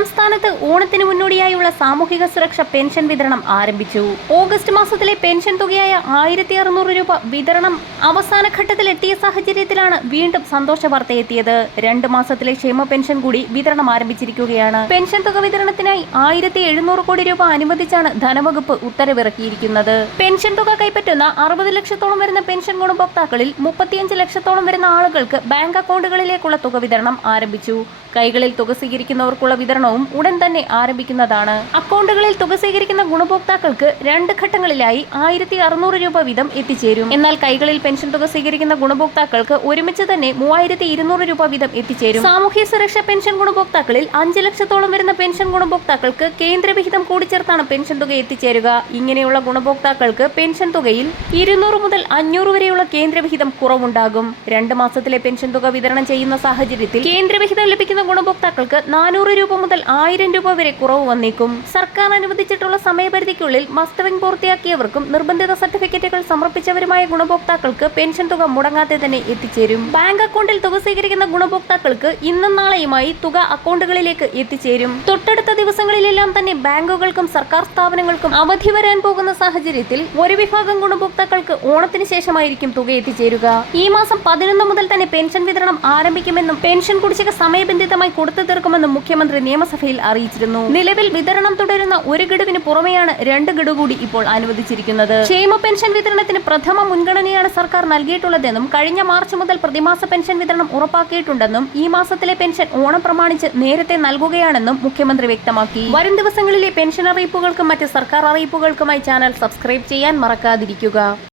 സംസ്ഥാനത്ത് ഓണത്തിന് മുന്നോടിയായുള്ള സാമൂഹിക സുരക്ഷ പെൻഷൻ വിതരണം ആരംഭിച്ചു. ഓഗസ്റ്റ് മാസത്തിലെ പെൻഷൻ തുകയായ ആയിരത്തി അറുന്നൂറ് രൂപ വിതരണം അവസാന ഘട്ടത്തിൽ എത്തിയ സാഹചര്യത്തിലാണ് വീണ്ടും സന്തോഷ വാർത്ത എത്തിയത്. രണ്ട് മാസത്തിലെ ക്ഷേമ പെൻഷൻ കൂടി വിതരണം ആരംഭിച്ചിരിക്കുകയാണ്. പെൻഷൻ തുക വിതരണത്തിനായി ആയിരത്തി എഴുന്നൂറ് കോടി രൂപ അനുവദിച്ചാണ് ധനവകുപ്പ് ഉത്തരവിറക്കിയിരിക്കുന്നത്. പെൻഷൻ തുക കൈപ്പറ്റുന്ന അറുപത് ലക്ഷത്തോളം വരുന്ന പെൻഷൻ ഗുണഭോക്താക്കളിൽ മുപ്പത്തിയഞ്ച് ലക്ഷത്തോളം വരുന്ന ആളുകൾക്ക് ബാങ്ക് അക്കൗണ്ടുകളിലേക്കുള്ള തുക വിതരണം ആരംഭിച്ചു. കൈകളിൽ തുക സ്വീകരിക്കുന്നവർക്കുള്ള വിതരണവും ഉടൻ തന്നെ ആരംഭിക്കുന്നതാണ്. അക്കൗണ്ടുകളിൽ തുക സ്വീകരിക്കുന്ന ഗുണഭോക്താക്കൾക്ക് രണ്ട് ഘട്ടങ്ങളിലായി ആയിരത്തി അറുന്നൂറ് രൂപ വീതം എത്തിച്ചേരും. എന്നാൽ കൈകളിൽ പെൻഷൻ തുക സ്വീകരിക്കുന്ന ഗുണഭോക്താക്കൾക്ക് ഒരുമിച്ച് തന്നെ മൂവായിരത്തി ഇരുന്നൂറ് രൂപ വീതം എത്തിച്ചേരും. സാമൂഹ്യ സുരക്ഷാ പെൻഷൻ ഗുണഭോക്താക്കളിൽ അഞ്ച് ലക്ഷത്തോളം വരുന്ന പെൻഷൻ ഗുണഭോക്താക്കൾക്ക് കേന്ദ്രവിഹിതം കൂടി ചേർത്താണ് പെൻഷൻ തുക എത്തിച്ചേരുക. ഇങ്ങനെയുള്ള ഗുണഭോക്താക്കൾക്ക് പെൻഷൻ തുകയിൽ ഇരുന്നൂറ് മുതൽ അഞ്ഞൂറ് വരെയുള്ള കേന്ദ്രവിഹിതം കുറവുണ്ടാകും. രണ്ട് മാസത്തിലെ പെൻഷൻ തുക വിതരണം ചെയ്യുന്ന സാഹചര്യത്തിൽ കേന്ദ്രവിഹിതം ലഭിക്കുന്ന ഗുണഭോക്താക്കൾക്ക് നാനൂറ് രൂപ മുതൽ ആയിരം രൂപ വരെ കുറവ് വന്നേക്കും. സർക്കാർ അനുവദിച്ചിട്ടുള്ള സമയപരിധിക്കുള്ളിൽ മസ്റ്ററിംഗ് പൂർത്തിയാക്കിയവർക്കും നിർബന്ധിത സർട്ടിഫിക്കറ്റുകൾ സമർപ്പിച്ചവരുമായ ഗുണഭോക്താക്കൾക്ക് പെൻഷൻ തുക മുടങ്ങാതെ തന്നെ എത്തിച്ചേരും. ബാങ്ക് അക്കൗണ്ടിൽ തുക സ്വീകരിക്കുന്ന ഗുണഭോക്താക്കൾക്ക് ഇന്നും നാളെയുമായി തുക അക്കൗണ്ടുകളിലേക്ക് എത്തിച്ചേരും. തൊട്ടടുത്ത ദിവസങ്ങളിലെല്ലാം തന്നെ ബാങ്കുകൾക്കും സർക്കാർ സ്ഥാപനങ്ങൾക്കും അവധി വരാൻ പോകുന്ന സാഹചര്യത്തിൽ ഒരു വിഭാഗം ഗുണഭോക്താക്കൾക്ക് ഓണത്തിന് ശേഷമായിരിക്കും തുക എത്തിച്ചേരുക. ഈ മാസം പതിനൊന്ന് മുതൽ തന്നെ പെൻഷൻ വിതരണം ആരംഭിക്കുമെന്നും പെൻഷൻ കുടിശ്ശിക സമയബന്ധിതമായി കൊടുത്തു തീർക്കുമെന്നും മുഖ്യമന്ത്രി നിയമസഭയിൽ അറിയിച്ചിരുന്നു. നിലവിൽ വിതരണം തുടരുന്ന ഒരു ഗഡുവിന് പുറമെയാണ് രണ്ട് ഗഡു കൂടി ഇപ്പോൾ അനുവദിച്ചിരിക്കുന്നത്. ക്ഷേമ പെൻഷൻ വിതരണത്തിന് പ്രഥമ മുൻഗണനയാണ് സർക്കാർ നൽകിയിട്ടുള്ളതെന്നും കഴിഞ്ഞ മാർച്ച് മുതൽ പ്രതിമാസ പെൻഷൻ വിതരണം ഉറപ്പാക്കിയിട്ടുണ്ടെന്നും ഈ മാസത്തിലെ പെൻഷൻ ഓണം പ്രമാണിച്ച് നേരത്തെ നൽകുകയാണെന്നും മുഖ്യമന്ത്രി വ്യക്തമാക്കി. വരും ദിവസങ്ങളിലെ പെൻഷൻ അറിയിപ്പുകൾക്കും മറ്റ് സർക്കാർ അറിയിപ്പുകൾക്കുമായി ചാനൽ സബ്സ്ക്രൈബ് ചെയ്യാൻ മറക്കാതിരിക്കുക.